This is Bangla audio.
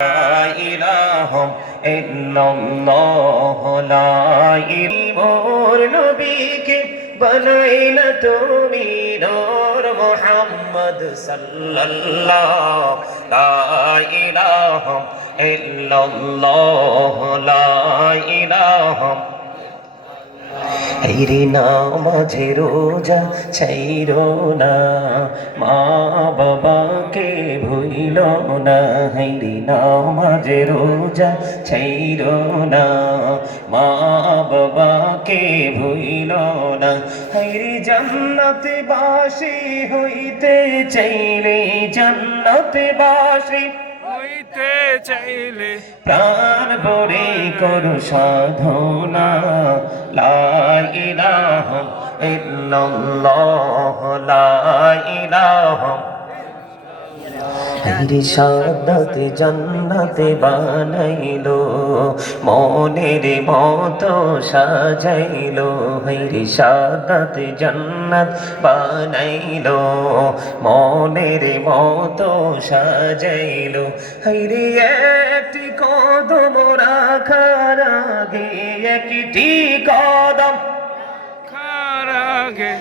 ইলাহা ইল্লাল্লাহ লা ইলাহা নবীকে বানাইলা তুমি নূর মুহাম্মদ সাল্লাল্লাহু লা ইলাহা ইল্লাল্লাহ লা ইলাহা হেরি নামাজে রোজা ছাইরো না মা বাবাকে ভুইল না হেরি নামাজে রোজা ছাইরো না মা বাবাকে ভুইল না হেরি জান্নাতে বাসী হইতে চাইলে জান্নাতে বাসী হইতে চাইলে প্রাণ ভরে করো সাধনা লা ইলাহা ইল্লাল্লাহ লা ইলাহা হেরি সাদাতে জান্নাতে বানাইলো মনের মতো সাজাইলো হেরি সাদাতে জান্নাত বানাইলো মনের মতো সাজাইলো হেরি একটি কদম রাখার আগে একটি কদম রাখার আগে